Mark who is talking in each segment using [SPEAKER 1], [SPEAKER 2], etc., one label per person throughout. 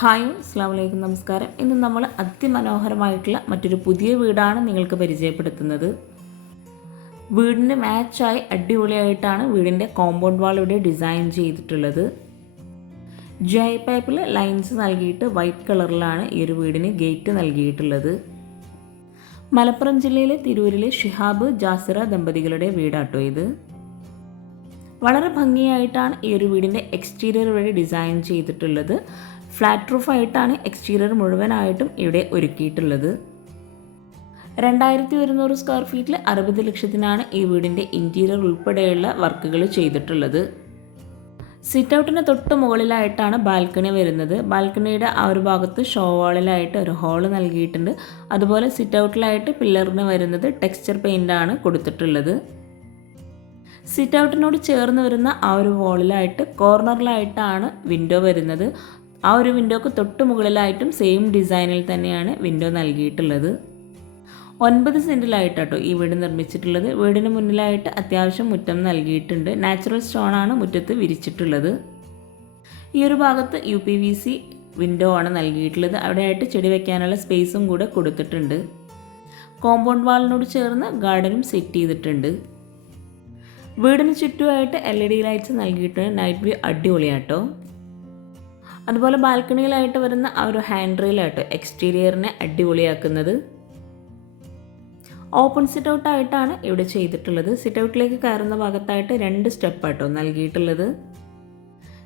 [SPEAKER 1] Hi അസ്സാം വലൈക്കും നമസ്കാരം. ഇന്ന് നമ്മൾ അതിമനോഹരമായിട്ടുള്ള മറ്റൊരു പുതിയ വീടാണ് നിങ്ങൾക്ക് പരിചയപ്പെടുത്തുന്നത്. വീടിന് മാച്ചായി അടിപൊളിയായിട്ടാണ് വീടിന്റെ കോമ്പൗണ്ട് വാൾ ഇവിടെ ഡിസൈൻ ചെയ്തിട്ടുള്ളത്. ജൈ പൈപ്പിൽ ലൈൻസ് നൽകിയിട്ട് വൈറ്റ് കളറിലാണ് ഈ ഒരു വീടിന് ഗേറ്റ് നൽകിയിട്ടുള്ളത്. മലപ്പുറം ജില്ലയിലെ തിരൂരിലെ ഷിഹാബ് ജാസിറ ദമ്പതികളുടെ വീടാട്ടോ ഇത്. വളരെ ഭംഗിയായിട്ടാണ് ഈ ഒരു വീടിന്റെ എക്സ്റ്റീരിയർ വഴി ഡിസൈൻ ചെയ്തിട്ടുള്ളത്. ഫ്ലാറ്റ് റൂഫായിട്ടാണ് എക്സ്റ്റീരിയർ മുഴുവനായിട്ടും ഇവിടെ ഒരുക്കിയിട്ടുള്ളത്. രണ്ടായിരത്തി ഒരുന്നൂറ് സ്ക്വയർ ഫീറ്റിൽ അറുപത് ലക്ഷത്തിനാണ് ഈ വീടിന്റെ ഇന്റീരിയർ ഉൾപ്പെടെയുള്ള വർക്കുകൾ ചെയ്തിട്ടുള്ളത്. സിറ്റ് ഔട്ടിന് തൊട്ട് മുകളിലായിട്ടാണ് ബാൽക്കണി വരുന്നത്. ബാൽക്കണിയുടെ ആ ഒരു ഭാഗത്ത് ഷോ വാളിലായിട്ട് ഒരു ഹോൾ നൽകിയിട്ടുണ്ട്. അതുപോലെ സിറ്റ് ഔട്ടിലായിട്ട് പില്ലറിന് വരുന്നത് ടെക്സ്ചർ പെയിന്റാണ് കൊടുത്തിട്ടുള്ളത്. സിറ്റ് ഔട്ടിനോട് ചേർന്ന് വരുന്ന ആ ഒരു വോളിലായിട്ട് കോർണറിലായിട്ടാണ് വിൻഡോ വരുന്നത്. ആ ഒരു വിൻഡോക്ക് തൊട്ട് മുകളിലായിട്ടും സെയിം ഡിസൈനിൽ തന്നെയാണ് വിൻഡോ നൽകിയിട്ടുള്ളത്. ഒൻപത് സെന്റിലായിട്ടോ ഈ വീട് നിർമ്മിച്ചിട്ടുള്ളത്. വീടിന് മുന്നിലായിട്ട് അത്യാവശ്യം മുറ്റം നൽകിയിട്ടുണ്ട്. നാച്ചുറൽ സ്റ്റോണാണ് മുറ്റത്ത് വിരിച്ചിട്ടുള്ളത്. ഈ ഒരു ഭാഗത്ത് U P V C window ആണ് നൽകിയിട്ടുള്ളത്. അവിടെയായിട്ട് ചെടി വയ്ക്കാനുള്ള സ്പേസും കൂടെ കൊടുത്തിട്ടുണ്ട്. കോമ്പൗണ്ട് വാളിനോട് ചേർന്ന് ഗാർഡനും സെറ്റ് ചെയ്തിട്ടുണ്ട്. വീടിന് ചുറ്റുമായിട്ട് എൽ ഇ ഡി ലൈറ്റ്സ് നൽകിയിട്ട് നൈറ്റ് വ്യൂ അടിപൊളിയാട്ടോ. അതുപോലെ ബാൽക്കണിയിലായിട്ട് വരുന്ന ആ ഒരു ഹാൻഡ് റെയിലായിട്ട് എക്സ്റ്റീരിയറിനെ അടിപൊളിയാക്കുന്നത്. ഓപ്പൺ സിറ്റ് ഔട്ട് ആയിട്ടാണ് ഇവിടെ ചെയ്തിട്ടുള്ളത്. സിറ്റ് ഔട്ടിലേക്ക് കയറുന്ന ഭാഗത്തായിട്ട് രണ്ട് സ്റ്റെപ്പാട്ടോ നൽകിയിട്ടുള്ളത്.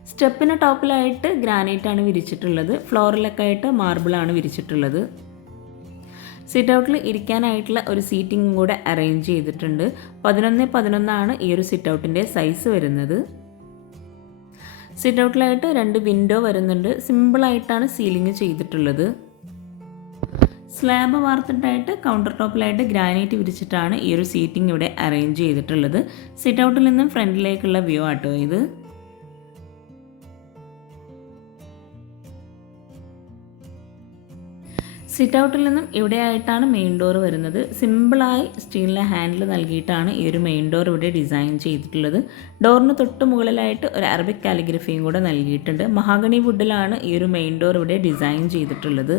[SPEAKER 1] സ്റ്റെപ്പിന് ടോപ്പിലായിട്ട് ഗ്രാനൈറ്റ് ആണ് വിരിച്ചിട്ടുള്ളത്. ഫ്ലോറിലൊക്കെ ആയിട്ട് മാർബിളാണ് വിരിച്ചിട്ടുള്ളത്. സിറ്റ് ഔട്ടിൽ ഇരിക്കാനായിട്ടുള്ള ഒരു സീറ്റിംഗും കൂടെ അറേഞ്ച് ചെയ്തിട്ടുണ്ട്. പതിനൊന്ന് പതിനൊന്നാണ് ഈ ഒരു സിറ്റ് ഔട്ടിന്റെ സൈസ് വരുന്നത്. സിറ്റ് ഔട്ടിലായിട്ട് രണ്ട് വിൻഡോ വരുന്നുണ്ട്. സിമ്പിളായിട്ടാണ് സീലിംഗ് ചെയ്തിട്ടുള്ളത്. സ്ലാബ് വാർത്തിട്ടായിട്ട് കൗണ്ടർ ടോപ്പിലായിട്ട് ഗ്രാനൈറ്റ് വിരിച്ചിട്ടാണ് ഈ ഒരു സീറ്റിംഗ് ഇവിടെ അറേഞ്ച് ചെയ്തിട്ടുള്ളത്. സിറ്റ് ഔട്ടിൽ നിന്നും ഫ്രണ്ടിലേക്കുള്ള വ്യൂ ആട്ടോ ഇത്. സിറ്റ് ഔട്ടിൽ നിന്നും ഇവിടെയായിട്ടാണ് മെയിൻ ഡോർ വരുന്നത്. സിമ്പിളായി സ്റ്റീലിലെ ഹാൻഡിൽ നൽകിയിട്ടാണ് ഈ ഒരു മെയിൻ ഡോർ ഇവിടെ ഡിസൈൻ ചെയ്തിട്ടുള്ളത്. ഡോറിന് തൊട്ട് മുകളിലായിട്ട് ഒരു അറബിക് കാലിഗ്രഫിയും കൂടെ നൽകിയിട്ടുണ്ട്. മഹാഗണി വുഡിലാണ് ഈ ഒരു മെയിൻ ഡോർ ഇവിടെ ഡിസൈൻ ചെയ്തിട്ടുള്ളത്.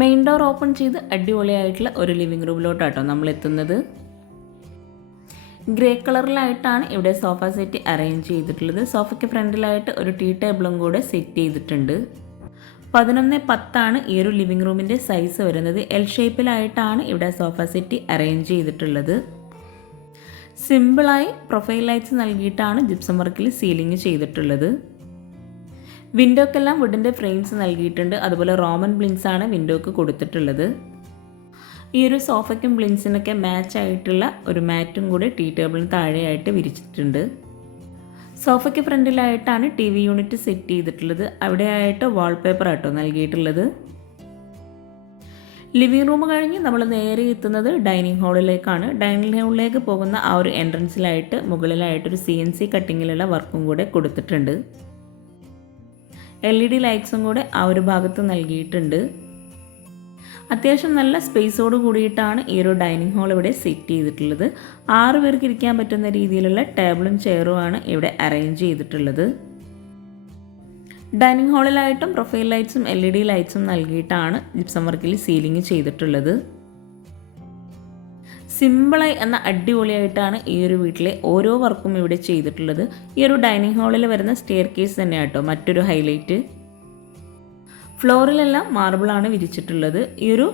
[SPEAKER 1] മെയിൻ ഡോർ ഓപ്പൺ ചെയ്ത് അടിപൊളിയായിട്ടുള്ള ഒരു ലിവിംഗ് റൂമിലോട്ടാട്ടോ നമ്മൾ എത്തുന്നത് ഗ്രേ കളറിലായിട്ടാണ് ഇവിടെ സോഫ സെറ്റ് അറേഞ്ച് ചെയ്തിട്ടുള്ളത്. സോഫയ്ക്ക് ഫ്രണ്ടിലായിട്ട് ഒരു ടീ ടേബിളും കൂടെ സെറ്റ് ചെയ്തിട്ടുണ്ട്. പതിനൊന്ന് പത്താണ് ഈ ഒരു ലിവിംഗ് റൂമിന്റെ സൈസ് വരുന്നത്. എൽ ഷേപ്പിലായിട്ടാണ് ഇവിടെ സോഫ സെറ്റ് അറേഞ്ച് ചെയ്തിട്ടുള്ളത്. സിമ്പിളായി പ്രൊഫൈൽ ലൈറ്റ്സ് നൽകിയിട്ടാണ് ജിപ്സം വർക്കിൽ സീലിംഗ് ചെയ്തിട്ടുള്ളത്. വിൻഡോക്കെല്ലാം വുഡിന്റെ ഫ്രെയിംസ് നൽകിയിട്ടുണ്ട്. അതുപോലെ റോമൻ ബ്ലിൻസ് ആണ് വിൻഡോക്ക് കൊടുത്തിട്ടുള്ളത്. ഈ ഒരു സോഫയ്ക്കും ബ്ലിൻസിനൊക്കെ മാച്ച് ആയിട്ടുള്ള ഒരു മാറ്റും കൂടി ടീ ടേബിളിന് താഴെയായിട്ട് വിരിച്ചിട്ടുണ്ട്. സോഫയ്ക്ക് ഫ്രണ്ടിലായിട്ടാണ് ടി വി യൂണിറ്റ് സെറ്റ് ചെയ്തിട്ടുള്ളത്. അവിടെയായിട്ട് വാൾപേപ്പർ ആട്ടോ നൽകിയിട്ടുള്ളത്. ലിവിംഗ് റൂം കഴിഞ്ഞ് നമ്മൾ നേരെ എത്തുന്നത് ഡൈനിങ് ഹാളിലേക്കാണ് ഡൈനിങ് ഹാളിലേക്ക് പോകുന്ന ആ ഒരു എൻട്രൻസിലായിട്ട് മുകളിലായിട്ടൊരു സി എൻ സി കട്ടിങ്ങിലുള്ള വർക്കും കൂടെ കൊടുത്തിട്ടുണ്ട്. എൽ ഇ ഡി ലൈറ്റ്സും കൂടെ ആ ഒരു ഭാഗത്ത് നൽകിയിട്ടുണ്ട്. അത്യാവശ്യം നല്ല സ്പേസോട് കൂടിയിട്ടാണ് ഈ ഒരു ഡൈനിങ് ഹാൾ ഇവിടെ സെറ്റ് ചെയ്തിട്ടുള്ളത്. ആറ് പേർക്ക് ഇരിക്കാൻ പറ്റുന്ന രീതിയിലുള്ള ടേബിളും ചെയറുമാണ് ഇവിടെ അറേഞ്ച് ചെയ്തിട്ടുള്ളത്. ഡൈനിങ് ഹാളിലായിട്ടും പ്രൊഫൈൽ ലൈറ്റ്സും എൽ ഇ ഡി ലൈറ്റ്സും നൽകിയിട്ടാണ് ജിപ്സം വർക്കിൽ സീലിംഗ് ചെയ്തിട്ടുള്ളത്. സിമ്പിളായി എന്ന അടിപൊളിയായിട്ടാണ് ഈ ഒരു വീട്ടിലെ ഓരോ വർക്കും ഇവിടെ ചെയ്തിട്ടുള്ളത്. ഈ ഒരു ഡൈനിങ് ഹാളിൽ വരുന്ന സ്റ്റെയർ കേസ് തന്നെയാട്ടോ മറ്റൊരു ഹൈലൈറ്റ് ഫ്ലോറിലെല്ലാം മാർബിളാണ് വിരിച്ചിട്ടുള്ളത്. ഈ ഒരു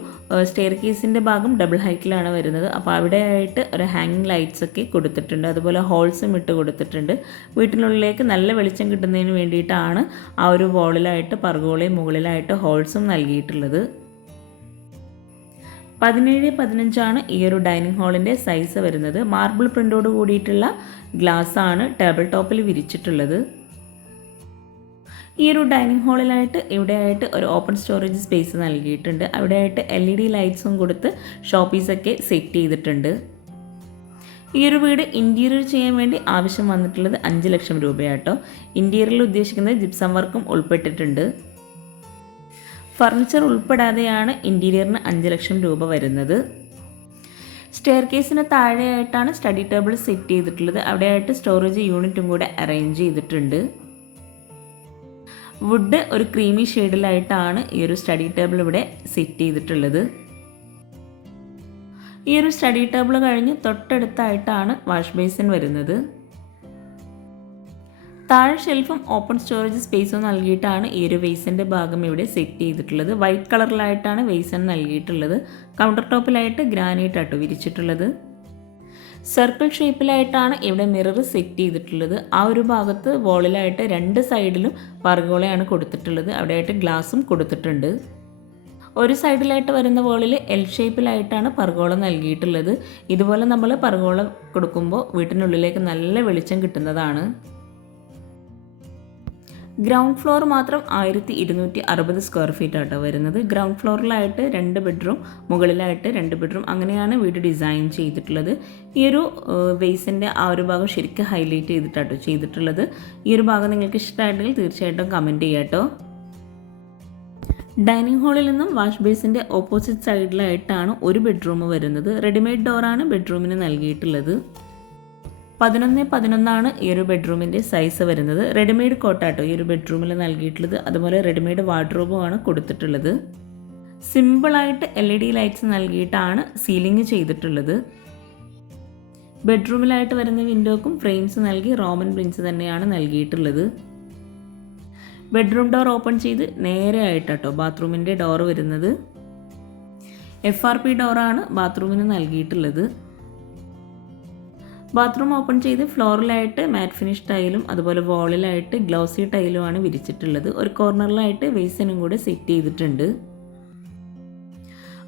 [SPEAKER 1] സ്റ്റെയർ കേസിന്റെ ഭാഗം ഡബിൾ ഹൈറ്റിലാണ് വരുന്നത്. അപ്പോൾ അവിടെയായിട്ട് ഒരു ഹാങ്ങിങ് ലൈറ്റ്സ് ഒക്കെ കൊടുത്തിട്ടുണ്ട്. അതുപോലെ ഹോൾസും ഇട്ട് കൊടുത്തിട്ടുണ്ട്. വീട്ടിനുള്ളിലേക്ക് നല്ല വെളിച്ചം കിട്ടുന്നതിന് വേണ്ടിയിട്ടാണ് ആ ഒരു വോളിലായിട്ട് പർഗോളയും മുകളിലായിട്ട് ഹോൾസും നൽകിയിട്ടുള്ളത്. പതിനേഴ് പതിനഞ്ചാണ് ഈ ഒരു ഡൈനിങ് ഹാളിന്റെ സൈസ് വരുന്നത്. മാർബിൾ പ്രിന്റോട് കൂടിയിട്ടുള്ള ഗ്ലാസ് ആണ് ടേബിൾ ടോപ്പിൽ വിരിച്ചിട്ടുള്ളത്. ഈ ഒരു ഡൈനിങ് ഹാളിലായിട്ട് ഇവിടെയായിട്ട് ഒരു ഓപ്പൺ സ്റ്റോറേജ് സ്പേസ് നൽകിയിട്ടുണ്ട്. അവിടെയായിട്ട് എൽ ഇ ഡി ലൈറ്റ്സും കൊടുത്ത് ഷോപ്പീസൊക്കെ സെറ്റ് ചെയ്തിട്ടുണ്ട്. ഈ ഒരു വീട് ഇന്റീരിയർ ചെയ്യാൻ വേണ്ടി ആവശ്യം വന്നിട്ടുള്ളത് അഞ്ച് ലക്ഷം രൂപയാട്ടോ. ഇന്റീരിയറിൽ ഉദ്ദേശിക്കുന്നത് ജിപ്സം വർക്കും ഉൾപ്പെട്ടിട്ടുണ്ട്. ഫർണിച്ചർ ഉൾപ്പെടാതെയാണ് ഇന്റീരിയറിന് അഞ്ച് ലക്ഷം രൂപ വരുന്നത്. സ്റ്റെയർ കേസിന് താഴെയായിട്ടാണ് സ്റ്റഡി ടേബിൾ സെറ്റ് ചെയ്തിട്ടുള്ളത്. അവിടെയായിട്ട് സ്റ്റോറേജ് യൂണിറ്റും കൂടെ അറേഞ്ച് ചെയ്തിട്ടുണ്ട്. വുഡ് ഒരു ക്രീമി ഷെയ്ഡിലായിട്ടാണ് ഈ ഒരു സ്റ്റഡി ടേബിൾ ഇവിടെ സെറ്റ് ചെയ്തിട്ടുള്ളത്. ഈ ഒരു സ്റ്റഡി ടേബിൾ കഴിഞ്ഞ് തൊട്ടടുത്തായിട്ടാണ് വാഷ് ബേസിൻ വരുന്നത്. താഴെ ഷെൽഫും ഓപ്പൺ സ്റ്റോറേജ് സ്പേസും നൽകിയിട്ടാണ് ഈ ഒരു വെയ്സിന്റെ ഭാഗം ഇവിടെ സെറ്റ് ചെയ്തിട്ടുള്ളത്. വൈറ്റ് കളറിലായിട്ടാണ് വെയ്സൺ നൽകിയിട്ടുള്ളത്. കൗണ്ടർ ടോപ്പിലായിട്ട് ഗ്രാനൈറ്റ് ആട്ടോ വിരിച്ചിട്ടുള്ളത്. സർക്കിൾ ഷേപ്പിലായിട്ടാണ് ഇവിടെ മിറർ സെറ്റ് ചെയ്തിട്ടുള്ളത്. ആ ഒരു ഭാഗത്ത് വോളിലായിട്ട് രണ്ട് സൈഡിലും പർഗോളയാണ് കൊടുത്തിട്ടുള്ളത്. അവിടെയായിട്ട് ഗ്ലാസും കൊടുത്തിട്ടുണ്ട്. ഒരു സൈഡിലായിട്ട് വരുന്ന വോളിൽ എൽ ഷേപ്പിലായിട്ടാണ് പർഗോള നൽകിയിട്ടുള്ളത്. ഇതുപോലെ നമ്മൾ പർഗോള കൊടുക്കുമ്പോൾ വീട്ടിനുള്ളിലേക്ക് നല്ല വെളിച്ചം കിട്ടുന്നതാണ്. ഗ്രൗണ്ട് ഫ്ലോർ മാത്രം ആയിരത്തി ഇരുന്നൂറ്റി അറുപത് സ്ക്വയർ ഫീറ്റ് ആട്ടോ വരുന്നത്. ഗ്രൗണ്ട് ഫ്ലോറിലായിട്ട് രണ്ട് ബെഡ്റൂം മുകളിലായിട്ട് രണ്ട് ബെഡ്റൂം അങ്ങനെയാണ് വീട് ഡിസൈൻ ചെയ്തിട്ടുള്ളത്. ഈ ഒരു വെയ്സിന്റെ ആ ഒരു ഭാഗം ശരിക്കും ഹൈലൈറ്റ് ചെയ്തിട്ടാട്ടോ ചെയ്തിട്ടുള്ളത്. ഈ ഒരു ഭാഗം നിങ്ങൾക്ക് ഇഷ്ടമായിട്ടെങ്കിൽ തീർച്ചയായിട്ടും കമന്റ് ചെയ്യാട്ടോ. ഡൈനിങ് ഹാളിൽ നിന്നും വാഷ് ബേസിന്റെ ഓപ്പോസിറ്റ് സൈഡിലായിട്ടാണ് ഒരു ബെഡ്റൂം വരുന്നത്. റെഡിമെയ്ഡ് ഡോറാണ് ബെഡ്റൂമിന് നൽകിയിട്ടുള്ളത്. പതിനൊന്ന് പതിനൊന്നാണ് ഈ ഒരു ബെഡ്റൂമിന്റെ സൈസ് വരുന്നത്. റെഡിമെയ്ഡ് കോട്ടാട്ടോ ഈ ഒരു ബെഡ്റൂമിൽ നൽകിയിട്ടുള്ളത്. അതുപോലെ റെഡിമെയ്ഡ് വാർഡ്രോബുമാണ് കൊടുത്തിട്ടുള്ളത്. സിമ്പിളായിട്ട് എൽ ഇ ഡി ലൈറ്റ്സ് നൽകിയിട്ടാണ് സീലിംഗ് ചെയ്തിട്ടുള്ളത്. ബെഡ്റൂമിലായിട്ട് വരുന്ന വിൻഡോക്കും ഫ്രെയിംസ് നൽകി റോമൻ പ്രിൻസ് തന്നെയാണ് നൽകിയിട്ടുള്ളത്. ബെഡ്റൂം ഡോർ ഓപ്പൺ ചെയ്ത് നേരെ ആയിട്ടോ ബാത്റൂമിന്റെ ഡോർ വരുന്നത്. എഫ് ആർ പി ഡോറാണ് ബാത്റൂമിന് നൽകിയിട്ടുള്ളത്. ബാത്റൂം ഓപ്പൺ ചെയ്ത് ഫ്ലോറിലായിട്ട് മാറ്റ് ഫിനിഷ് ടൈലും അതുപോലെ വാളിലായിട്ട് ഗ്ലൗസി ടൈലുമാണ് വിരിച്ചിട്ടുള്ളത്. ഒരു കോർണറിലായിട്ട് വേസിനും കൂടെ സെറ്റ് ചെയ്തിട്ടുണ്ട്.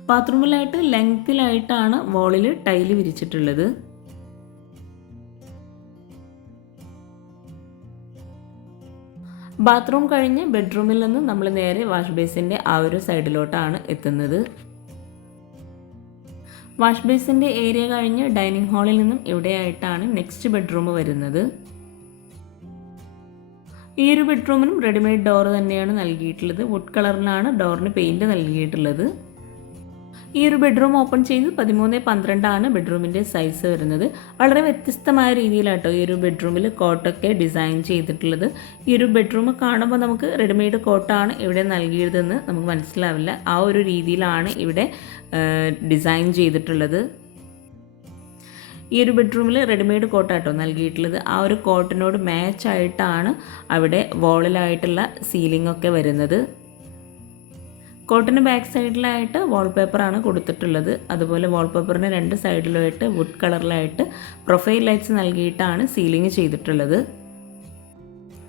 [SPEAKER 1] ബാത്റൂമിലായിട്ട് ലെങ്ത്തിലായിട്ടാണ് വാളിൽ ടൈൽ വിരിച്ചിട്ടുള്ളത്. ബാത്റൂം കഴിഞ്ഞ് ബെഡ്റൂമിൽ നിന്ന് നമ്മൾ നേരെ വാഷ് ബേസിന്റെ ആ ഒരു സൈഡിലോട്ടാണ് എത്തുന്നത്. വാഷ് ബേസിന്റെ ഏരിയ കഴിഞ്ഞ് ഡൈനിങ് ഹാളിൽ നിന്നും ഇവിടെയായിട്ടാണ് നെക്സ്റ്റ് ബെഡ്റൂം വരുന്നത്? ഈ ഒരു ബെഡ്റൂമിനും റെഡിമെയ്ഡ് ഡോർ തന്നെയാണ് നൽകിയിട്ടുള്ളത്. വുഡ് കളറിലാണ് ഡോറിന് പെയിന്റ് നൽകിയിട്ടുള്ളത്. ഈ ഒരു ബെഡ്റൂം ഓപ്പൺ ചെയ്ത് പതിമൂന്ന് പന്ത്രണ്ടാണ് ബെഡ്റൂമിന്റെ സൈസ് വരുന്നത്. വളരെ വ്യത്യസ്തമായ രീതിയിലാട്ടോ ഈ ഒരു ബെഡ്റൂമിൽ കോട്ടൊക്കെ ഡിസൈൻ ചെയ്തിട്ടുള്ളത്. ഈ ഒരു ബെഡ്റൂം കാണുമ്പോൾ നമുക്ക് റെഡിമെയ്ഡ് കോട്ടാണ് ഇവിടെ നൽകിയതെന്ന് നമുക്ക് മനസ്സിലാവില്ല. ആ ഒരു രീതിയിലാണ് ഇവിടെ ഡിസൈൻ ചെയ്തിട്ടുള്ളത്. ഈ ഒരു ബെഡ്റൂമിൽ റെഡിമെയ്ഡ് കോട്ടാട്ടോ നൽകിയിട്ടുള്ളത്. ആ ഒരു കോട്ടിനോട് മാച്ച് ആയിട്ടാണ് അവിടെ വോളിലായിട്ടുള്ള സീലിംഗ് ഒക്കെ വരുന്നത്. കോട്ടിന് ബാക്ക് സൈഡിലായിട്ട് വാൾപേപ്പറാണ് കൊടുത്തിട്ടുള്ളത്. അതുപോലെ വാൾപേപ്പറിന് രണ്ട് സൈഡിലുമായിട്ട് വുഡ് കളറിലായിട്ട് പ്രൊഫൈൽ ലൈറ്റ്സ് നൽകിയിട്ടാണ് സീലിംഗ് ചെയ്തിട്ടുള്ളത്.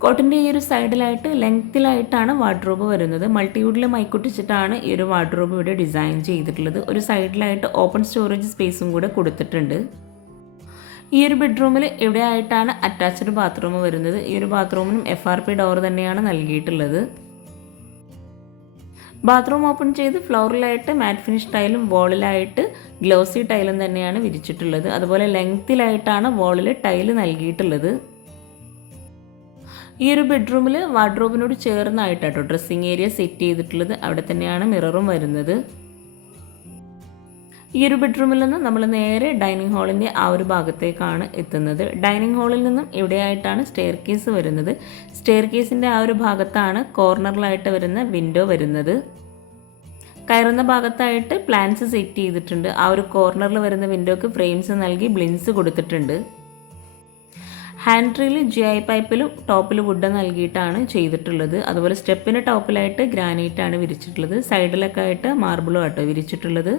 [SPEAKER 1] കോട്ടിന്റെ ഈ ഒരു സൈഡിലായിട്ട് ലെങ്ത്തിലായിട്ടാണ് വാർഡ്രോബ് വരുന്നത്. മൾട്ടിവുഡിൽ മൈക്കുട്ടിച്ചിട്ടാണ് ഈ ഒരു വാർഡ്രോബ് ഇവിടെ ഡിസൈൻ ചെയ്തിട്ടുള്ളത്. ഒരു സൈഡിലായിട്ട് ഓപ്പൺ സ്റ്റോറേജ് സ്പേസും കൂടെ കൊടുത്തിട്ടുണ്ട്. ഈ ഒരു ബെഡ്റൂമിൽ ഇവിടെ അറ്റാച്ച്ഡ് ബാത്റൂം വരുന്നത്? ഈ ഒരു ബാത്റൂമിനും എഫ് ആർ പി ഡോർ തന്നെയാണ് നൽകിയിട്ടുള്ളത്. ബാത്റൂം ഓപ്പൺ ചെയ്ത് ഫ്ലോറിലായിട്ട് മാറ്റ് ഫിനിഷ് ടൈലും വോളിലായിട്ട് ഗ്ലോസി ടൈലും തന്നെയാണ് വിരിച്ചിട്ടുള്ളത്. അതുപോലെ ലെങ്ത്തിലായിട്ടാണ് വോളിൽ ടൈൽ നൽകിയിട്ടുള്ളത്. ഈ ഒരു ബെഡ്റൂമിൽ വാർഡ്രോബിനോട് ചേർന്നായിട്ടാട്ടോ ഡ്രസ്സിങ് ഏരിയ സെറ്റ് ചെയ്തിട്ടുള്ളത്. അവിടെ തന്നെയാണ് മിററും വരുന്നത്. ഈ ഒരു ബെഡ്റൂമിൽ നിന്ന് നമ്മൾ നേരെ ഡൈനിങ് ഹാളിന്റെ ആ ഒരു ഭാഗത്തേക്കാണ് എത്തുന്നത്. ഡൈനിങ് ഹാളിൽ നിന്നും ഇവിടെയായിട്ടാണ് സ്റ്റെയർ കേസ് വരുന്നത്. സ്റ്റെയർ കേസിന്റെ ആ ഒരു ഭാഗത്താണ് കോർണറിലായിട്ട് വരുന്ന വിൻഡോ വരുന്നത്. കയറുന്ന ഭാഗത്തായിട്ട് പ്ലാൻസ് സെറ്റ് ചെയ്തിട്ടുണ്ട്. ആ ഒരു കോർണറിൽ വരുന്ന വിൻഡോക്ക് ഫ്രെയിംസ് നൽകി ബ്ലിൻസ് കൊടുത്തിട്ടുണ്ട്. ഹാൻഡ് റീൽ ജി ഐ പൈപ്പിലും ടോപ്പിൽ വുഡ് നൽകിയിട്ടാണ് ചെയ്തിട്ടുള്ളത്. അതുപോലെ സ്റ്റെപ്പിന് ടോപ്പിലായിട്ട് ഗ്രാനൈറ്റ് ആണ് വിരിച്ചിട്ടുള്ളത്. സൈഡിലൊക്കെ ആയിട്ട് മാർബിളും ആട്ടോ വിരിച്ചിട്ടുള്ളത്.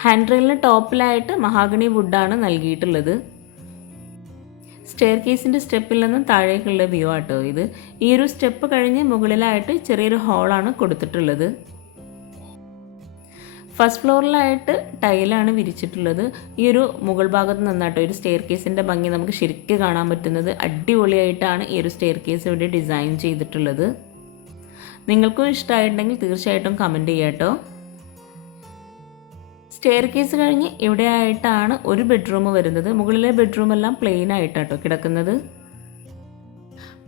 [SPEAKER 1] ഹാൻഡ് റെയിലിന് ടോപ്പിലായിട്ട് മഹാഗണി വുഡാണ് നൽകിയിട്ടുള്ളത്. സ്റ്റെയർ കേസിന്റെ സ്റ്റെപ്പിൽ നിന്നും താഴേക്കുള്ള വ്യൂ ആട്ടോ ഇത്. ഈ ഒരു സ്റ്റെപ്പ് കഴിഞ്ഞ് മുകളിലായിട്ട് ചെറിയൊരു ഹോളാണ് കൊടുത്തിട്ടുള്ളത്. ഫസ്റ്റ് ഫ്ലോറിലായിട്ട് ടൈലാണ് വിരിച്ചിട്ടുള്ളത്. ഈ ഒരു മുകൾ ഭാഗത്ത് നിന്നാട്ടോ ഒരു സ്റ്റെയർ കേസിന്റെ ഭംഗി നമുക്ക് ശരിക്കും കാണാൻ പറ്റുന്നത്. അടിപൊളിയായിട്ടാണ് ഈ ഒരു സ്റ്റെയർ കേസ് ഇവിടെ ഡിസൈൻ ചെയ്തിട്ടുള്ളത്. നിങ്ങൾക്കും ഇഷ്ടമായിട്ടുണ്ടെങ്കിൽ തീർച്ചയായിട്ടും കമന്റ് ചെയ്യാട്ടോ. സ്റ്റെയർ കേസ് കഴിഞ്ഞ് ഇവിടെ ആയിട്ടാണ് ഒരു ബെഡ്റൂം വരുന്നത്. മുകളിലെ ബെഡ്റൂം എല്ലാം പ്ലെയിൻ ആയിട്ടാട്ടോ കിടക്കുന്നത്.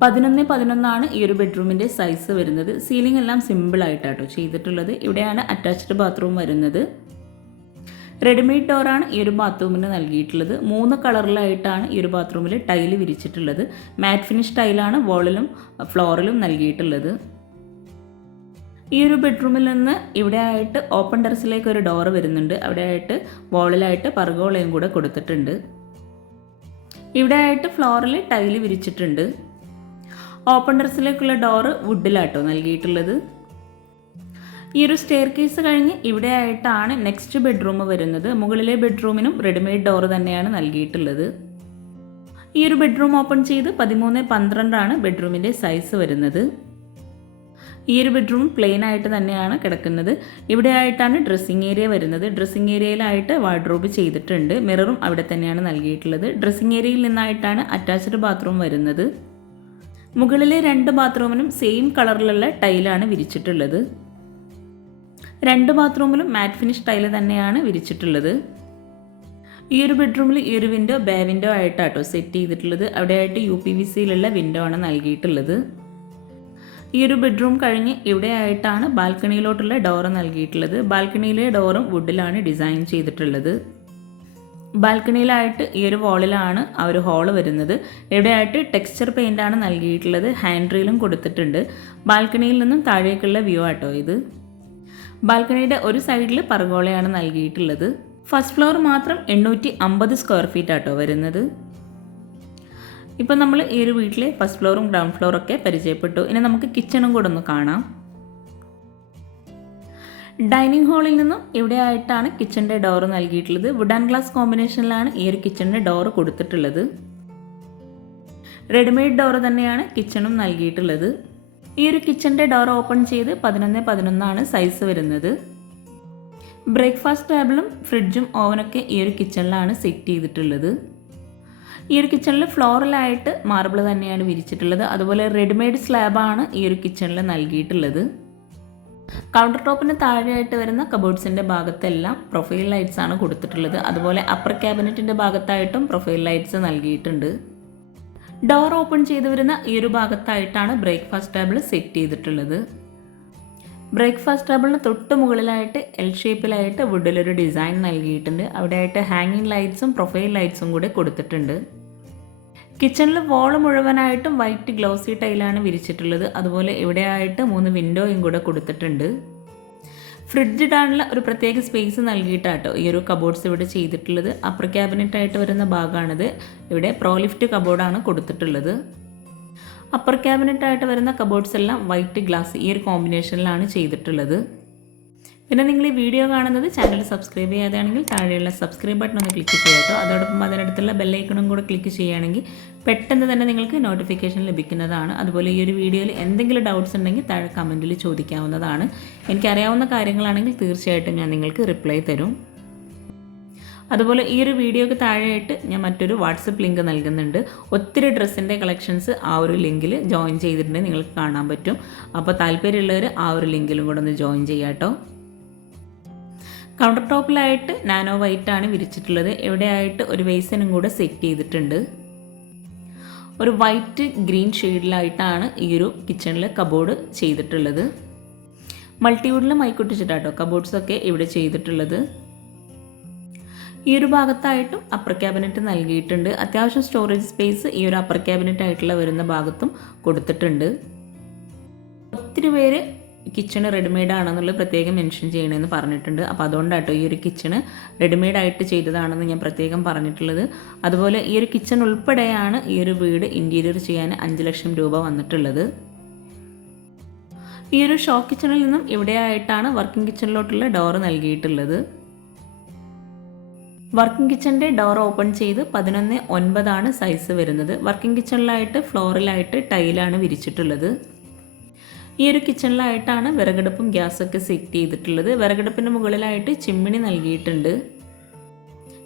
[SPEAKER 1] പതിനൊന്ന് പതിനൊന്നാണ് ഈ ഒരു ബെഡ്റൂമിന്റെ സൈസ് വരുന്നത്. സീലിംഗ് എല്ലാം സിമ്പിൾ ആയിട്ടാട്ടോ ചെയ്തിട്ടുള്ളത്. ഇവിടെയാണ് അറ്റാച്ച്ഡ് ബാത്റൂം വരുന്നത്. റെഡിമെയ്ഡ് ഡോറാണ് ഈ ഒരു ബാത്റൂമിന് നൽകിയിട്ടുള്ളത്. മൂന്ന് കളറിലായിട്ടാണ് ഈ ഒരു ബാത്റൂമിൽ ടൈൽ വിരിച്ചിട്ടുള്ളത്. മാറ്റ് ഫിനിഷ് ടൈലാണ് വോളിലും ഫ്ലോറിലും നൽകിയിട്ടുള്ളത്. ഈ ഒരു ബെഡ്റൂമിൽ നിന്ന് ഇവിടെ ആയിട്ട് ഓപ്പൺ ടെറസിലേക്ക് ഒരു ഡോറ് വരുന്നുണ്ട്. അവിടെ ആയിട്ട് വോളിലായിട്ട് പർഗോളയും കൂടെ കൊടുത്തിട്ടുണ്ട്. ഇവിടെ ആയിട്ട് ഫ്ലോറിൽ ടൈൽ വിരിച്ചിട്ടുണ്ട്. ഓപ്പൺ ടെറസിലേക്കുള്ള ഡോറ് വുഡിലാട്ടോ നൽകിയിട്ടുള്ളത്. ഈ ഒരു സ്റ്റെയർ കേസ് കഴിഞ്ഞ് ഇവിടെ ആയിട്ടാണ് നെക്സ്റ്റ് ബെഡ്റൂം വരുന്നത്. മുകളിലെ ബെഡ്റൂമിനും റെഡിമെയ്ഡ് ഡോർ തന്നെയാണ് നൽകിയിട്ടുള്ളത്. ഈ ഒരു ബെഡ്റൂം ഓപ്പൺ ചെയ്ത് പതിമൂന്ന് പന്ത്രണ്ടാണ് ബെഡ്റൂമിന്റെ സൈസ് വരുന്നത്. ഈ ഒരു ബെഡ്റൂം പ്ലെയിൻ ആയിട്ട് തന്നെയാണ് കിടക്കുന്നത്. ഇവിടെ ആയിട്ടാണ് ഡ്രസ്സിങ് ഏരിയ വരുന്നത് ഡ്രസ്സിങ് ഏരിയയിലായിട്ട് വാർഡ്രോബ് ചെയ്തിട്ടുണ്ട്. മിററും അവിടെ തന്നെയാണ് നൽകിയിട്ടുള്ളത്. ഡ്രസ്സിങ് ഏരിയയിൽ നിന്നായിട്ടാണ് അറ്റാച്ച്ഡ് ബാത്റൂം വരുന്നത്. മുകളിലെ രണ്ട് ബാത്റൂമിനും സെയിം കളറിലുള്ള ടൈലാണ് വിരിച്ചിട്ടുള്ളത്. രണ്ട് ബാത്റൂമിലും മാറ്റ് ഫിനിഷ് ടൈൽ തന്നെയാണ് വിരിച്ചിട്ടുള്ളത്. ഈ ഒരു ബെഡ്റൂമിൽ ഈ ഒരു വിൻഡോ ബേ വിൻഡോ ആയിട്ടാട്ടോ സെറ്റ് ചെയ്തിട്ടുള്ളത്. അവിടെയായിട്ട് യു പി വി സിയിലുള്ള വിൻഡോ ആണ് നൽകിയിട്ടുള്ളത്. ഈ ഒരു ബെഡ്റൂം കഴിഞ്ഞ് ഇവിടെ ആയിട്ടാണ് ബാൽക്കണിയിലോട്ടുള്ള ഡോർ നൽകിയിട്ടുള്ളത്. ബാൽക്കണിയിലെ ഡോറും വുഡിലാണ് ഡിസൈൻ ചെയ്തിട്ടുള്ളത്. ബാൽക്കണിയിലായിട്ട് ഈ ഒരു വാളിലാണ് ആ ഒരു ഹോൾ വരുന്നത്. ഇവിടെയായിട്ട് ടെക്സ്ചർ പെയിന്റാണ് നൽകിയിട്ടുള്ളത്. ഹാൻഡ് റീലും കൊടുത്തിട്ടുണ്ട്. ബാൽക്കണിയിൽ നിന്നും താഴേക്കുള്ള വ്യൂ ആട്ടോ ഇത്. ബാൽക്കണിയുടെ ഒരു സൈഡിൽ പർഗോളയാണ് നൽകിയിട്ടുള്ളത്. ഫസ്റ്റ് ഫ്ലോർ മാത്രം എണ്ണൂറ്റി അമ്പത് സ്ക്വയർ ഫീറ്റ് ആട്ടോ വരുന്നത്. ഇപ്പം നമ്മൾ ഈ ഒരു വീട്ടിൽ ഫസ്റ്റ് ഫ്ലോറും ഗ്രൗണ്ട് ഫ്ലോറും ഒക്കെ പരിചയപ്പെട്ടു. ഇനി നമുക്ക് കിച്ചണും കൂടെ ഒന്ന് കാണാം. ഡൈനിങ് ഹാളിൽ നിന്നും ഇവിടെ ആയിട്ടാണ് കിച്ചന്റെ ഡോർ നൽകിയിട്ടുള്ളത്. വുഡ് ആൻഡ് ഗ്ലാസ് കോമ്പിനേഷനിലാണ് ഈ ഒരു കിച്ചണിന്റെ ഡോർ കൊടുത്തിട്ടുള്ളത്. റെഡിമെയ്ഡ് ഡോറ് തന്നെയാണ് കിച്ചണും നൽകിയിട്ടുള്ളത്. ഈ ഒരു കിച്ചന്റെ ഡോർ ഓപ്പൺ ചെയ്ത് പതിനൊന്ന് പതിനൊന്നാണ് സൈസ് വരുന്നത്. ബ്രേക്ക്ഫാസ്റ്റ് ടേബിളും ഫ്രിഡ്ജും ഓവനൊക്കെ ഈ ഒരു കിച്ചണിലാണ് സെറ്റ് ചെയ്തിട്ടുള്ളത്. ഈ ഒരു കിച്ചണിൽ ഫ്ലോറലായിട്ട് മാർബിൾ തന്നെയാണ് വിരിച്ചിട്ടുള്ളത്. അതുപോലെ റെഡിമെയ്ഡ് സ്ലാബാണ് ഈ ഒരു കിച്ചണിൽ നൽകിയിട്ടുള്ളത്. കൗണ്ടർ ടോപ്പിന് താഴെയായിട്ട് വരുന്ന കബോർഡ്സിന്റെ ഭാഗത്തെല്ലാം പ്രൊഫൈൽ ലൈറ്റ്സ് ആണ് കൊടുത്തിട്ടുള്ളത്. അതുപോലെ അപ്പർ ക്യാബിനറ്റിന്റെ ഭാഗത്തായിട്ടും പ്രൊഫൈൽ ലൈറ്റ്സ് നൽകിയിട്ടുണ്ട്. ഡോർ ഓപ്പൺ ചെയ്തു വരുന്ന ഈ ഒരു ഭാഗത്തായിട്ടാണ് ബ്രേക്ക്ഫാസ്റ്റ് ടേബിൾ സെറ്റ് ചെയ്തിട്ടുള്ളത്. ബ്രേക്ക്ഫാസ്റ്റ് ടേബിളിന് തൊട്ട് മുകളിലായിട്ട് എൽ ഷേപ്പിലായിട്ട് വുഡിലൊരു ഡിസൈൻ നൽകിയിട്ടുണ്ട്. അവിടെയായിട്ട് ഹാങ്ങിങ് ലൈറ്റ്സും പ്രൊഫൈൽ ലൈറ്റ്സും കൂടെ കൊടുത്തിട്ടുണ്ട്. കിച്ചണിൽ വോൾ മുഴുവനായിട്ടും വൈറ്റ് ഗ്ലോസി ടൈലാണ് വിരിച്ചിട്ടുള്ളത്. അതുപോലെ ഇവിടെയായിട്ട് മൂന്ന് വിൻഡോയും കൂടെ കൊടുത്തിട്ടുണ്ട്. ഫ്രിഡ്ജ് ഇടാനുള്ള ഒരു പ്രത്യേക സ്പേസ് നൽകിയിട്ടാട്ടോ ഈ ഒരു കബോർഡ്സ് ഇവിടെ ചെയ്തിട്ടുള്ളത്. അപ്പർ ക്യാബിനറ്റ് ആയിട്ട് വരുന്ന ഭാഗമാണിത്. ഇവിടെ പ്രോലിഫ്റ്റ് കബോർഡാണ് കൊടുത്തിട്ടുള്ളത്. അപ്പർ ക്യാബിനറ്റ് ആയിട്ട് വരുന്ന കബോർഡ്സ് എല്ലാം വൈറ്റ് ഗ്ലാസ് ഈ ഒരു കോമ്പിനേഷനിലാണ് ചെയ്തിട്ടുള്ളത്. പിന്നെ നിങ്ങൾ ഈ വീഡിയോ കാണുന്നത് ചാനൽ സബ്സ്ക്രൈബ് ചെയ്യാതെയാണെങ്കിൽ താഴെയുള്ള സബ്സ്ക്രൈബ് ബട്ടൺ ഒന്ന് ക്ലിക്ക് ചെയ്യാട്ടോ അതോടൊപ്പം അതിനടുത്തുള്ള ബെല്ലൈക്കണും കൂടെ ക്ലിക്ക് ചെയ്യുകയാണെങ്കിൽ പെട്ടെന്ന് തന്നെ നിങ്ങൾക്ക് നോട്ടിഫിക്കേഷൻ ലഭിക്കുന്നതാണ്. അതുപോലെ ഈ ഒരു വീഡിയോയിൽ എന്തെങ്കിലും ഡൗട്ട്സ് ഉണ്ടെങ്കിൽ താഴെ കമന്റിൽ ചോദിക്കാവുന്നതാണ്. എനിക്കറിയാവുന്ന കാര്യങ്ങളാണെങ്കിൽ തീർച്ചയായിട്ടും ഞാൻ നിങ്ങൾക്ക് റിപ്ലൈ തരും. അതുപോലെ ഈ ഒരു വീഡിയോക്ക് താഴെയായിട്ട് ഞാൻ മറ്റൊരു വാട്സപ്പ് ലിങ്ക് നൽകുന്നുണ്ട്. ഒത്തിരി ഡ്രസ്സിന്റെ കളക്ഷൻസ് ആ ഒരു ലിങ്കിൽ ജോയിൻ ചെയ്തിട്ടുണ്ടെങ്കിൽ നിങ്ങൾക്ക് കാണാൻ പറ്റും. അപ്പോൾ താല്പര്യമുള്ളവർ ആ ഒരു ലിങ്കിലും കൂടെ ഒന്ന് ജോയിൻ ചെയ്യാട്ടോ കൗണ്ടർ ടോപ്പിലായിട്ട് നാനോ വൈറ്റ് ആണ് വിരിച്ചിട്ടുള്ളത്. എവിടെയായിട്ട് ഒരു വേസനും കൂടെ സെറ്റ് ചെയ്തിട്ടുണ്ട്. ഒരു വൈറ്റ് ഗ്രീൻ ഷെയ്ഡിലായിട്ടാണ് ഈ ഒരു കിച്ചണിൽ കബോർഡ് ചെയ്തിട്ടുള്ളത്. മൾട്ടിവുഡിലും മൈക്കൊട്ടിച്ചിട്ടാട്ടോ കബോർഡ്സൊക്കെ ഇവിടെ ചെയ്തിട്ടുള്ളത്. ഈ ഒരു ഭാഗത്തായിട്ടും അപ്പർ ക്യാബിനറ്റ് നൽകിയിട്ടുണ്ട്. അത്യാവശ്യം സ്റ്റോറേജ് സ്പേസ് ഈ ഒരു അപ്പർ ക്യാബിനറ്റ് ആയിട്ടുള്ള വരുന്ന ഭാഗത്തും കൊടുത്തിട്ടുണ്ട്. ഒത്തിരി പേര് കിച്ചണ് റെഡിമെയ്ഡ് ആണെന്നുള്ളത് പ്രത്യേകം മെൻഷൻ ചെയ്യണമെന്ന് പറഞ്ഞിട്ടുണ്ട്. അപ്പോൾ അതുകൊണ്ടാട്ടോ ഈ ഒരു കിച്ചണ് റെഡിമെയ്ഡ് ആയിട്ട് ചെയ്തതാണെന്ന് ഞാൻ പ്രത്യേകം പറഞ്ഞിട്ടുള്ളത്. അതുപോലെ ഈ ഒരു കിച്ചൺ ഉൾപ്പെടെയാണ് ഈ ഒരു വീട് ഇന്റീരിയർ ചെയ്യാൻ അഞ്ച് ലക്ഷം രൂപ വന്നിട്ടുള്ളത്. ഈ ഒരു ഷോ കിച്ചണിൽ നിന്നും ഇവിടെയായിട്ടാണ് വർക്കിംഗ് കിച്ചണിലോട്ടുള്ള ഡോർ നൽകിയിട്ടുള്ളത്. വർക്കിംഗ് കിച്ചന്റെ ഡോർ ഓപ്പൺ ചെയ്ത് പതിനൊന്ന് ഒൻപതാണ് സൈസ് വരുന്നത്. വർക്കിംഗ് കിച്ചണിലായിട്ട് ഫ്ലോറിലായിട്ട് ടൈലാണ് വിരിച്ചിട്ടുള്ളത്. ഈ ഒരു കിച്ചണിലായിട്ടാണ് വിറകടുപ്പും ഗ്യാസൊക്കെ സെറ്റ് ചെയ്തിട്ടുള്ളത്. വിറകടുപ്പിന് മുകളിലായിട്ട് ചിമ്മിണി നൽകിയിട്ടുണ്ട്.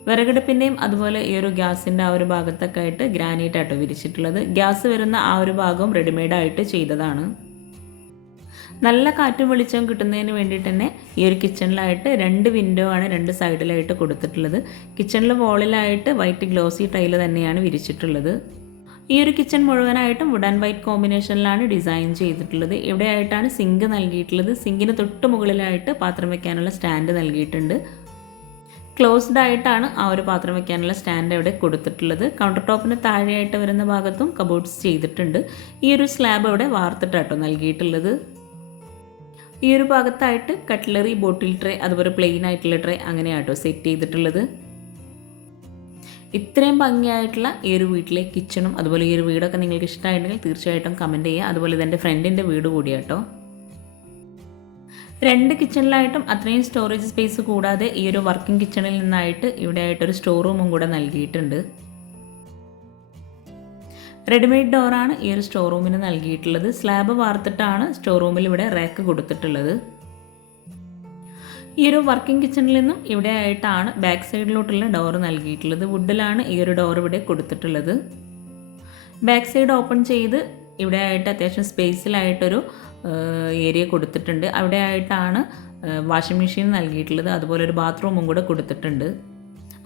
[SPEAKER 1] വിറകടുപ്പിന്റെയും അതുപോലെ ഈ ഒരു ഗ്യാസിന്റെ ആ ഒരു ഭാഗത്തൊക്കെ ആയിട്ട് ഗ്രാനൈറ്റ് ആട്ടോ വിരിച്ചിട്ടുള്ളത്. ഗ്യാസ് വരുന്ന ആ ഒരു ഭാഗം റെഡിമെയ്ഡായിട്ട് ചെയ്തതാണ്. നല്ല കാറ്റും വെളിച്ചവും കിട്ടുന്നതിന് വേണ്ടിയിട്ട് തന്നെ ഈ ഒരു കിച്ചണിലായിട്ട് രണ്ട് വിൻഡോ ആണ് രണ്ട് സൈഡിലായിട്ട് കൊടുത്തിട്ടുള്ളത്. കിച്ചണിൽ വോളിലായിട്ട് വൈറ്റ് ഗ്ലോസി ടൈൽ തന്നെയാണ് വിരിച്ചിട്ടുള്ളത്. ഈ ഒരു കിച്ചൺ മുഴുവനായിട്ടും വുഡ് ആൻഡ് വൈറ്റ് കോമ്പിനേഷനിലാണ് ഡിസൈൻ ചെയ്തിട്ടുള്ളത്. ഇവിടെയായിട്ടാണ് സിങ്ക് നൽകിയിട്ടുള്ളത്. സിങ്കിന് തൊട്ട് മുകളിലായിട്ട് പാത്രം വെക്കാനുള്ള സ്റ്റാൻഡ് നൽകിയിട്ടുണ്ട്. ക്ലോസ്ഡ് ആയിട്ടാണ് ആ ഒരു പാത്രം വെക്കാനുള്ള സ്റ്റാൻഡ് അവിടെ കൊടുത്തിട്ടുള്ളത്. കൗണ്ടർ ടോപ്പിന് താഴെയായിട്ട് വരുന്ന ഭാഗത്തും കബോർഡ്സ് ചെയ്തിട്ടുണ്ട്. ഈ ഒരു സ്ലാബ് അവിടെ വാർത്തിട്ടാട്ടോ നൽകിയിട്ടുള്ളത്. ഈ ഒരു ഭാഗത്തായിട്ട് കട്ട്ലറി ബോട്ടിൽ ട്രേ അതുപോലെ പ്ലെയിൻ ആയിട്ടുള്ള ട്രേ അങ്ങനെയാട്ടോ സെറ്റ് ചെയ്തിട്ടുള്ളത്. ഇത്രയും ഭംഗിയായിട്ടുള്ള ഈ ഒരു വീട്ടിലെ കിച്ചണും അതുപോലെ ഈ ഒരു വീടൊക്കെ നിങ്ങൾക്ക് ഇഷ്ടമായിട്ടുണ്ടെങ്കിൽ തീർച്ചയായിട്ടും കമന്റ് ചെയ്യുക. അതുപോലെ ഇതെന്റെ ഫ്രണ്ടിന്റെ വീട് കൂടിയാട്ടോ. രണ്ട് കിച്ചണിലായിട്ടും അത്രയും സ്റ്റോറേജ് സ്പേസ് കൂടാതെ ഈ ഒരു വർക്കിംഗ് കിച്ചണിൽ നിന്നായിട്ട് ഇവിടെ ആയിട്ടൊരു സ്റ്റോർ റൂമും കൂടെ നൽകിയിട്ടുണ്ട്. റെഡിമെയ്ഡ് ഡോറാണ് ഈ ഒരു സ്റ്റോർ റൂമിന് നൽകിയിട്ടുള്ളത്. സ്ലാബ് വാർത്തിട്ടാണ് സ്റ്റോർ റൂമിൽ ഇവിടെ റാക്ക് കൊടുത്തിട്ടുള്ളത്. ഈ ഒരു വർക്കിംഗ് കിച്ചണിൽ നിന്നും ഇവിടെ ആയിട്ടാണ് ബാക്ക് സൈഡിലോട്ടുള്ള ഡോർ നൽകിയിട്ടുള്ളത്. വുഡിലാണ് ഈ ഒരു ഡോർ ഇവിടെ കൊടുത്തിട്ടുള്ളത്. ബാക്ക് സൈഡ് ഓപ്പൺ ചെയ്ത് ഇവിടെ ആയിട്ട് അത്യാവശ്യം സ്പേസിലായിട്ടൊരു ഏരിയ കൊടുത്തിട്ടുണ്ട്. അവിടെ ആയിട്ടാണ് വാഷിംഗ് മെഷീൻ നൽകിയിട്ടുള്ളത്. അതുപോലെ ഒരു ബാത്റൂമും കൂടെ കൊടുത്തിട്ടുണ്ട്.